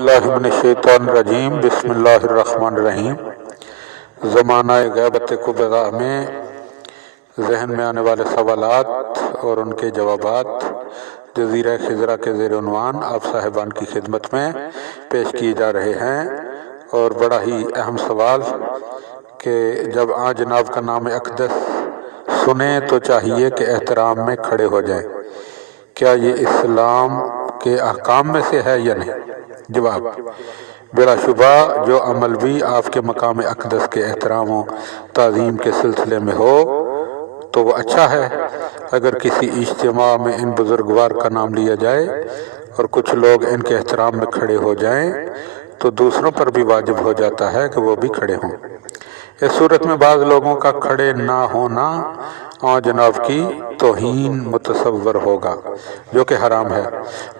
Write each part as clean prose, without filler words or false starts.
बिल्लाहि मिनश्शैतानिर्रजीम बिस्मिल्लाहिर्रहमानिर्रहीम। ज़माना ग़ैबत कुबरा में जहन में आने वाले सवालात और उनके जवाबात जज़ीरा खिज़रा के ज़ेर उन्वान आप साहिबान की खिदमत में पेश किए जा रहे हैं। और बड़ा ही अहम सवाल कि जब जनाब का नाम अक़दस सुने तो चाहिए कि एहतराम में खड़े हो जाएं। क्या ये इस्लाम के अहकाम में से है या नहीं? जवाब, बिलाशुबा जो अमल भी आपके मकाम अक़दस के एहतराम व ताज़ीम के सिलसिले में हो तो वो अच्छा है। अगर किसी इज्तिमा में इन बुज़ुर्गवार का नाम लिया जाए और कुछ लोग इनके एहतराम में खड़े हो जाएं तो दूसरों पर भी वाजिब हो जाता है कि वो भी खड़े हों। इस सूरत में बाज़ लोगों का खड़े ना होना जनाब की तौहीन मुतसव्वर होगा जो कि हराम है।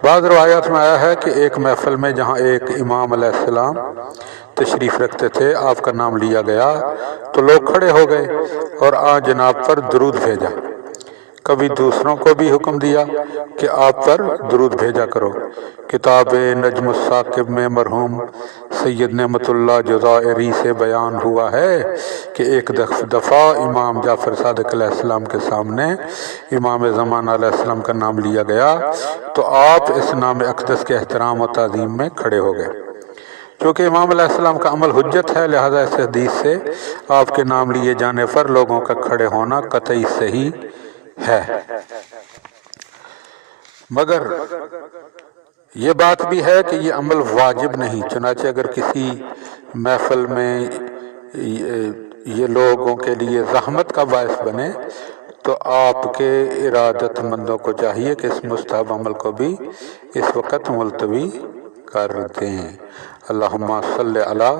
बाज़ रवायात में आया है कि एक महफिल में जहाँ एक इमाम अलैहिस्सलाम तशरीफ़ रखते थे, आपका नाम लिया गया तो लोग खड़े हो गए और जनाब पर दुरूद भेजा। कभी दूसरों को भी हुक्म दिया कि आप पर दुरूद भेजा करो। किताब नजमुस साकिब में मरहूम सैयद नेमतुल्लाह जज़ाइरी से बयान हुआ है कि एक दफ़ा इमाम जाफ़र सादिक़ अलैहिस्सलाम के सामने इमाम ज़माना अलैहिस्सलाम का नाम लिया गया तो आप इस नाम अक़दस के एहतराम और ताज़ीम में खड़े हो गए। क्योंकि इमाम अलैहिस्सलाम का अमल हुज्जत है, लिहाजा इस हदीस से आपके नाम लिए जाने पर लोगों का खड़े होना कतई सही है। मगर ये बात भी है कि ये अमल वाजिब नहीं। चुनांचे अगर किसी महफिल में ये लोगों के लिए ज़हमत का बायस बने तो आपके इरादतमंदों को चाहिए कि इस मुस्तहब अमल को भी इस वक्त मुलतवी कर दें। अल्लाहुम्मा सल्ली अला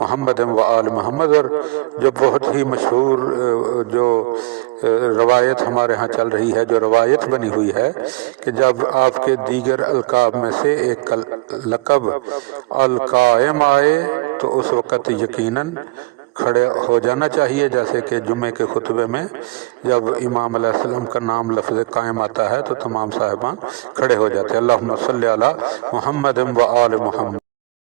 मुहम्मद व आल मुहम्मद। और जो बहुत ही मशहूर जो रवायत हमारे यहाँ चल रही है, जो रवायत बनी हुई है कि जब आपके दीगर अलकाब में से एक लक़ब अल-कायम आए तो उस वक़्त यकीनन खड़े हो जाना चाहिए। जैसे कि जुमे के खुतबे में जब इमाम अलैहिस्सलाम का नाम लफ्ज़ कायम आता है तो तमाम साहिबान खड़े हो जाते हैं। अल्लाहुम्मा सल्ली अला मुहम्मद व आल मुहम्मद।